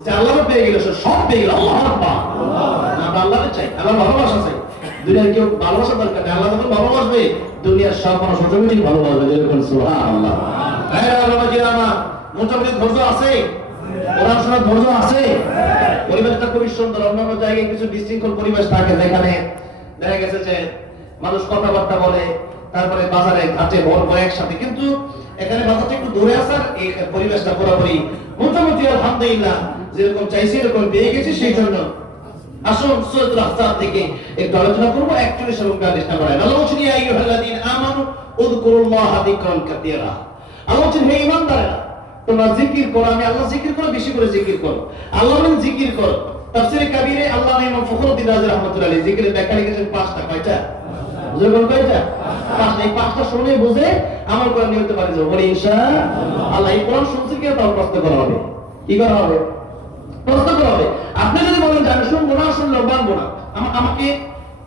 আল্লাহর পেয়ে গেলে সব পেয়ে গেল। আল্লাহ আকবার। আমরা আল্লাহকে চাই, আল্লাহ ভালোবাসা চাই। দুনিয়ার কেউ ভালোবাসা দরকার নেই, আল্লাহ যখন ভালোবাসবে দুনিয়ার সব মানুষ অটোমেটিক ভালোবাসবে। যেরকম সুবহানাল্লাহ। হ্যাঁ আল্লাহ আমার মোটামুটি ধৈর্য আছে, কোরআন শোনার ধৈর্য আছে। পরিবেশটা খুবই সুন্দর। অন্যান্য জায়গায় কিছু বিশৃঙ্খল পরিবেশ থাকে যেখানে দেখা গেছে যে মানুষ কথাবার্তা বলে, তারপরে বাজারে ঘাটে বলবো একসাথে, কিন্তু এখানে বাজারটা একটু দূরে আসার এই পরিবেশটা পুরোপুরি মোটামুটি আলহামদুলিল্লাহ যেরকম চাইছি এরকম পেয়ে গেছি। সেই জন্য আসুন সূরাতুল আহজাব থেকে একটু আলোচনা করব 41 এবং 42 নম্বর আয়াত। আল্লাহ বলেন ইয়া আইয়ুহাল্লাযীনা আমানু উযকুরুল্লাহা যিকরান কাসীরা। আল্লাহ বলেন হে ঈমানদারেরা তোমরা জিকির করো, আমি আল্লাহ জিকির করো, বেশি করে জিকির করো। আল্লাহ বলেন জিকির করো। তাফসীরে কাবীরে আল্লামা ইমাম ফখরুদ্দীন রাজি রাহমাতুল্লাহ আলাইহি জিকিরের ব্যাখ্যা লিখেছেন 5টা। কয়টা? বুঝলেন কয়টা? 5টা। এই 5টা শুনে বুঝে আমল করে নিতে পারে যে বলি ইনশাআল্লাহ। আল্লাহ এই কোরআন শুনছি কি তাও প্রশ্ন করা হবে। কি করা হবে? প্রশ্ন করা হবে। আপনি যদি বলেন যে আমি শুনবো না, শুনলেও মানবো না, আমাকে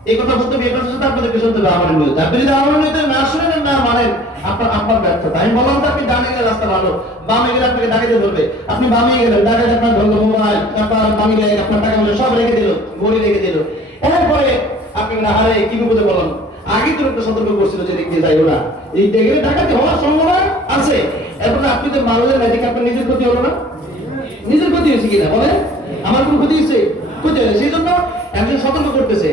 এই কথা বলতে হবে, এবার যদি আপনাদেরকে শুনতে হবে আমার নিয়ত। আপনি যদি আমার নিয়ত না শুনেন না মানেন আপনার ব্যর্থতা। আমি বললাম যে আপনি ডানে গেলে রাস্তা ভালো, বামে গেলে আপনাকে ডাকাতে ধরবে। আপনি বামে গেলেন, ডাকাতে আপনার ধরলো মোবাইল, আপনার বামে গেলে আপনার টাকা পয়সা সব রেখে দিল, ঘড়ি রেখে দিল। এরপরে আপনি না হারে কি বিপদে বললাম, আগে তো একটা সতর্ক করছিল যে দিক দিয়ে যাইও না, এই দেখলে ডাকাতি হওয়ার সম্ভাবনা আছে। এরপরে আপনি তো মারলেন না, এদিকে আপনার নিজের ক্ষতি হলো না? নিজের ক্ষতি হয়েছে কিনা বলেন? আমার কোনো ক্ষতি হয়েছে? ক্ষতি হয়েছে। সেই জন্য একজন সতর্ক করতেছে